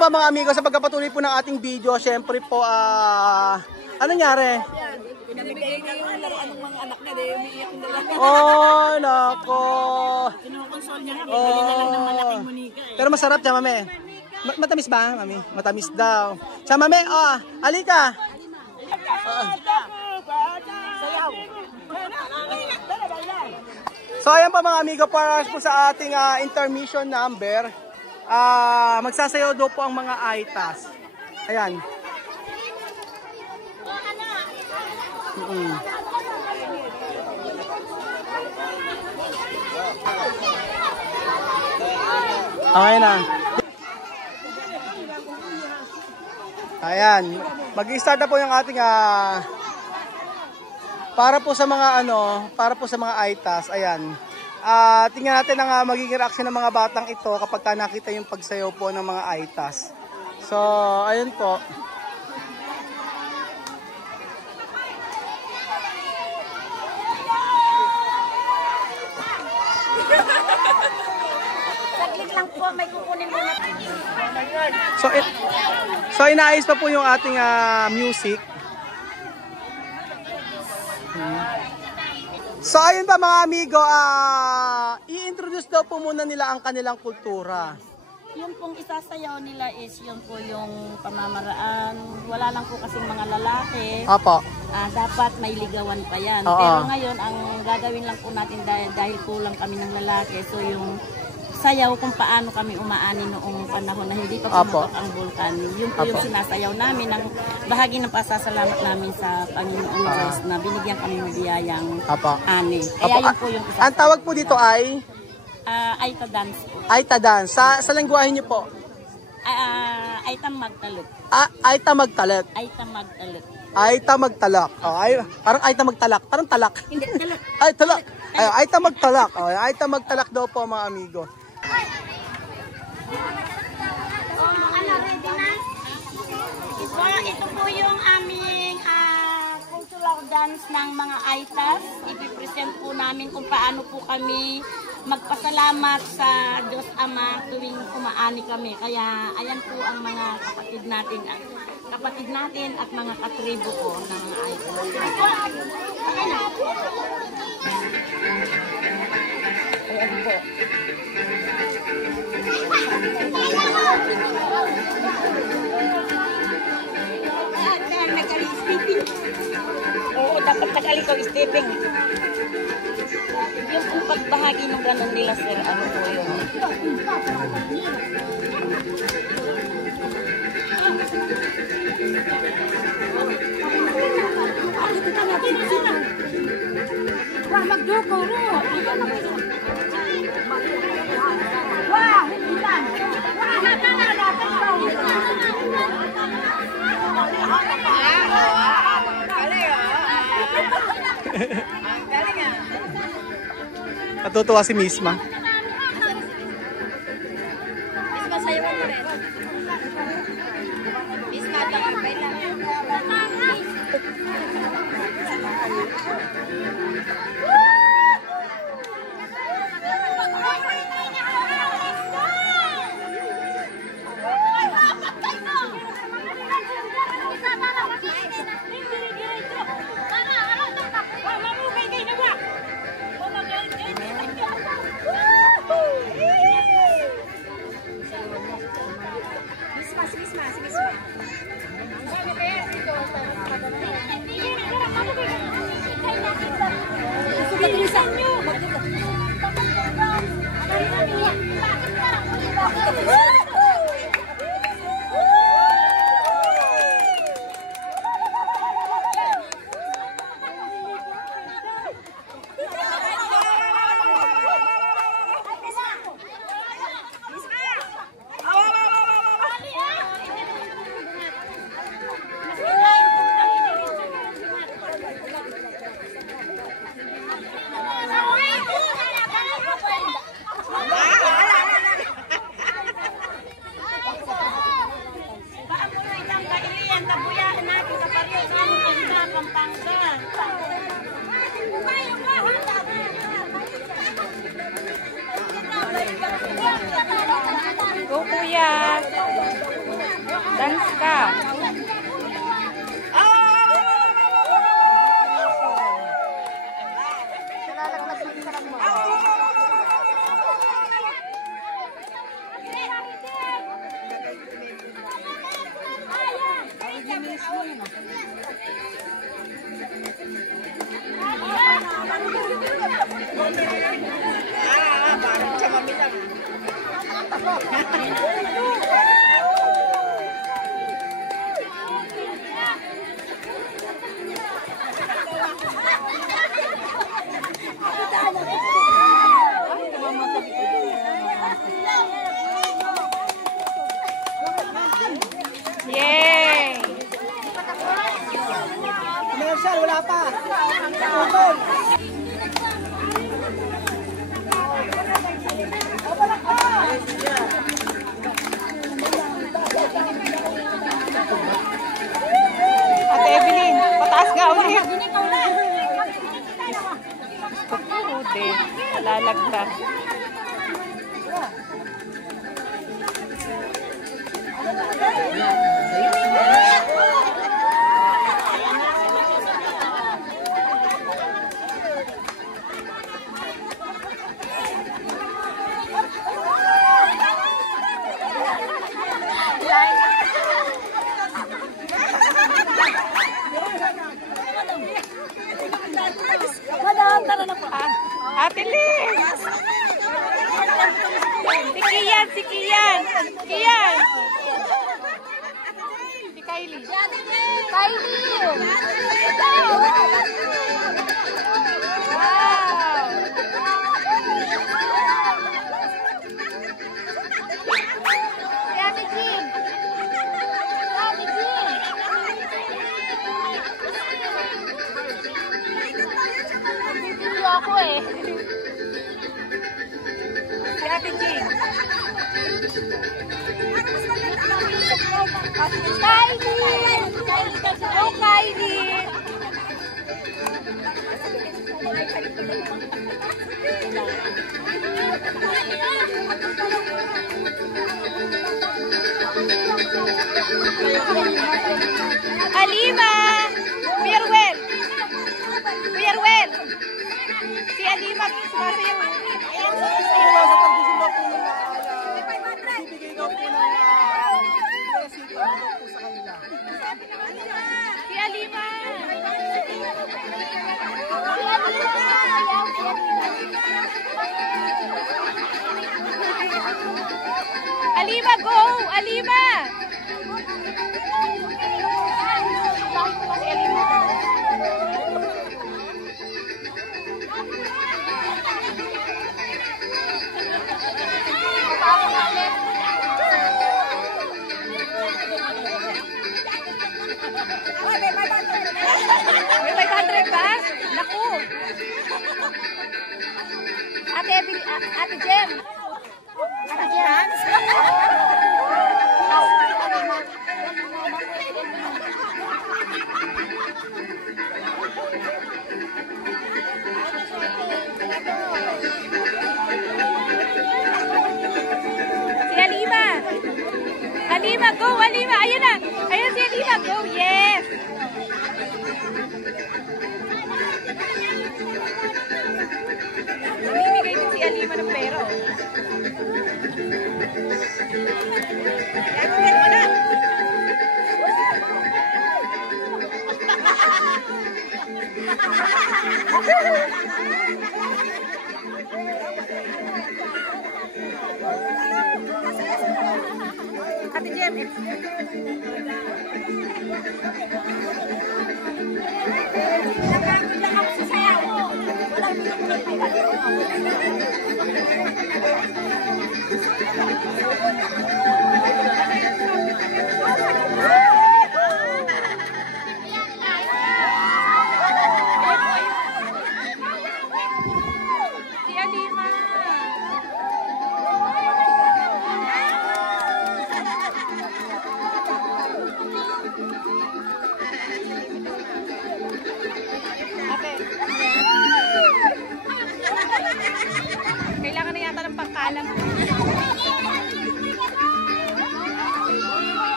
ba mga amigo, sa pagkapatuloy po ng ating video, syempre po, ano nangyari? Pinamigay na yung laruan ng mga anak niya, dahil umiiyak na lang. Oh, nako. Kinukonsol niya nga, bibili na lang ng malaking munika eh. Pero masarap siya, mami. Matamis ba, mami? Matamis daw. Siya, mami, alika. Sayaw. So, ayan pa mga amigo, para po sa ating intermission number, magsasayaw daw po ang mga aitas. Ayan. Okay na. Ayan. Mag-i-start na po yung ating para po sa mga para po sa mga aitas. Ayan. Tingnan natin ang magiging reaction ng mga batang ito kapag nakita yung pagsayaw po ng mga aitas. So, ayun po. Saglit lang po, may kukunin muna. So inaayos pa po yung ating music. So ayun ba mga amigo, i-introduce daw po muna nila ang kanilang kultura. Yung pong isasayaw nila is yun po yung pamamaraan. Wala lang po kasing mga lalaki. Apo. Dapat may ligawan pa yan. Oo. Pero ngayon, ang gagawin lang po natin dahil kulang kami ng lalaki. So yung sayaw kung paano kami umaani noong panahon na hindi pa pumatok ang bulkan. Yun po yung sinasayaw namin. Ang bahagi ng pasasalamat namin sa Panginoon Diyos na binigyan kami ng biyayang ani. Kaya yun po yung isasayaw. Ang tawag po dito ay? Aita dance po. Aita dance. Sa lengguwahe niyo po? Aita magtalot. Aita magtalot. Aita magtalot. Aita magtalak. Parang aita magtalak. Parang talak. Hindi, talak. Ay, talak. Aita magtalak. Aita magtalak daw po mga amigo. Ito po yung aming cultural dance ng mga Aitas. Ipipresent po namin kung paano po kami magpasalamat sa Diyos Ama tuwing kumaani kami. Kaya ayan po ang mga kapatid natin at mga katribo ko ng mga Aitas. Ayan po. Oo, dapat nakalikaw stepping. Yung pagbahagi ng ganun nila, sir, ano po yun? Wah, magdukuro! Wah, hitan! Wah, Natutuwa si Misma. Misma, sayo mo rin. Misma, tagabay lang. Go, kuya! Dance ka. Yay! Commercial, wala pa. Tutol. Ate Evelyn, pataas nga ulit. Puti, lalagta. Ate Liz! Si Kian, si Kian! Kian! Si Kylie. Kylie! Wow! Si Ate Jean! Ate Jean! Nagtitilo ako eh. Si Ate Jean. Kylie! Oh, Kylie! Alima! We are well! We are well! Si Alima, sumasayaw. Sa pagbusin daw po nila, bibigay daw po ng blessing para po sa kanila. Si Alima! Alima, go! Alima! Si Alima. May 500 ba? Naku! Ate Jem! Ate Jem! Si Alima! Alima, go! Alima! Ayan na! Ayan si Alima! Go! Yes! Namimigay din si Alima ng pera. Ate Jem, si Alima.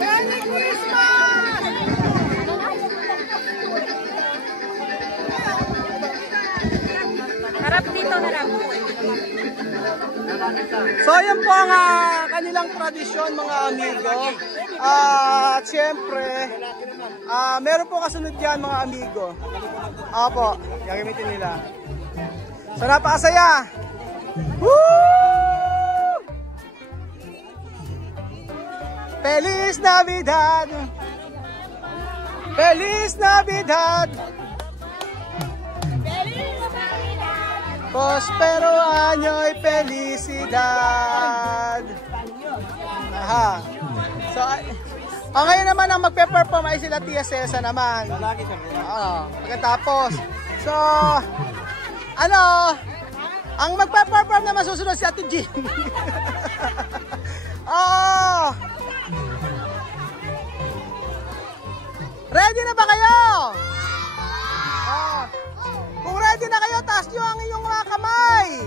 Merry Christmas! Harap dito, harap. So yan po ang kanilang tradisyon mga amigo. At syempre, meron po kasunod yan mga amigo. Opo, gagamitin nila. So napakasaya. Woo! Feliz Navidad! Feliz Navidad! Prospero año y felicidad. Aha. So, ngayon naman ang magpe-perform ay sila Tia Cesa naman. Pagkatapos. So, ang magpe-perform naman susunod si Ate Jean. Ready na ba kayo? Kung ready na kayo, taas nyo ang inyong mga kamay.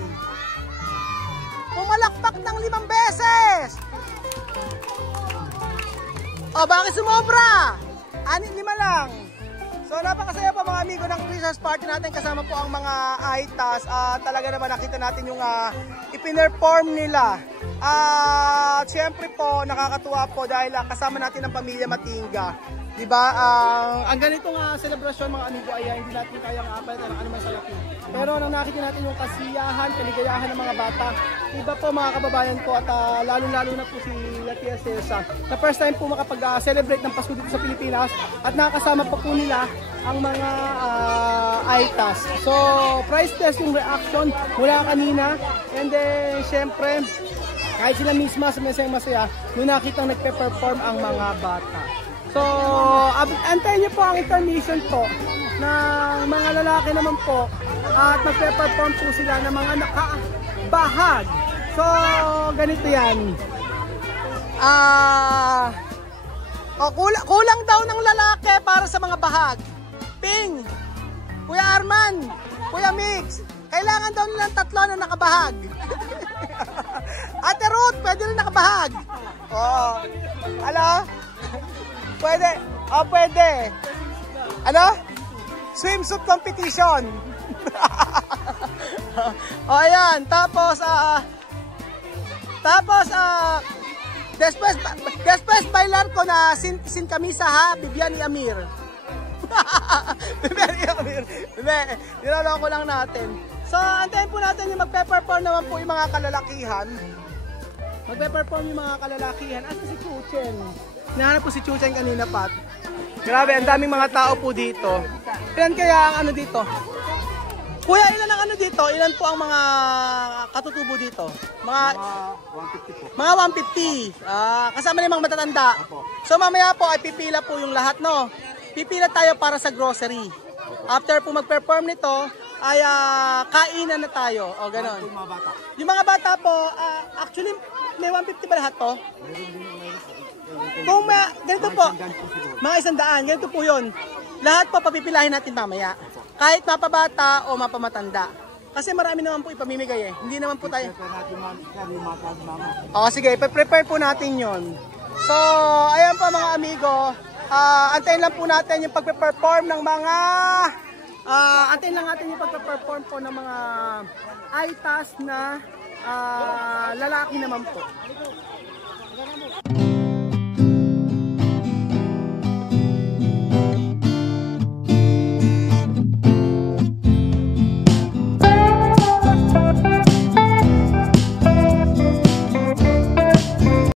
Pumalakpak ng 5 beses. Bakit sumobra? 5 lang. So napakasaya po mga amigo ng Christmas party natin. Kasama po ang mga Aitas. Talaga naman nakita natin yung ipinerform nila. At syempre po nakakatuwa po dahil kasama natin ang pamilya Matinga. Diba, ang ganitong selebrasyon mga amigo ay hindi natin kayang apalitan ng anuman sa laki. Pero nang nakita natin yung kasiyahan, kaligayahan ng mga bata, iba po mga kababayan ko at lalo-lalo na po si Tia Cesa na first time po makapag-celebrate ng Pasko dito sa Pilipinas at nakakasama pa po nila ang mga Aitas. So, priceless yung reaction mula kanina and then syempre kahit sila misma sa masaya nung nakitang nagpe-perform ang mga bata. So, antayin niyo po ang intermission po ng mga lalaki naman po at magpe-perform po sila ng mga nakabahag. So, ganito yan. Kulang daw ng lalaki para sa mga bahag. Ping, Kuya Arman, Kuya Mix, kailangan daw nilang 3 na nakabahag. Ate Ruth, pwede rin nakabahag. Hello? Pwede. Pwede. Swimsuit competition. Ayan. Tapos, después bailar ko na sin camisa ha, Vivian y Amir. Vivian y Amir. Niloloko lang natin. So, antayin po natin yung magpe-perform naman po yung mga kalalakihan. Magpe-perform yung mga kalalakihan. Asa si Chuchen? Nahanap po si Chuchen kanina pa. Grabe, ang daming mga tao po dito. Ilan kaya ang dito? Kuya, ilan ang dito? Ilan po ang mga katutubo dito? Mga 150 po. Mga 150. Kasama na yung mga matatanda. So mamaya po ay pipila po yung lahat, no? Pipila tayo para sa grocery. After po mag-perform nito, ay kainan na tayo. O, ganon. Yung mga bata po, actually, may 150 ba lahat to? Kung ganito po, mga 100, ganito po yun. Lahat po papipilahin natin mamaya. Kahit mapabata o mapamatanda. Kasi marami naman po ipamimigay eh. Hindi naman po tayo. Sige, prepare po natin yon. So, ayan po mga amigo. Antayin lang po natin yung pagpe-perform ng mga... antayin lang natin yung pagpe-perform po ng mga Aitas na lalaki naman po.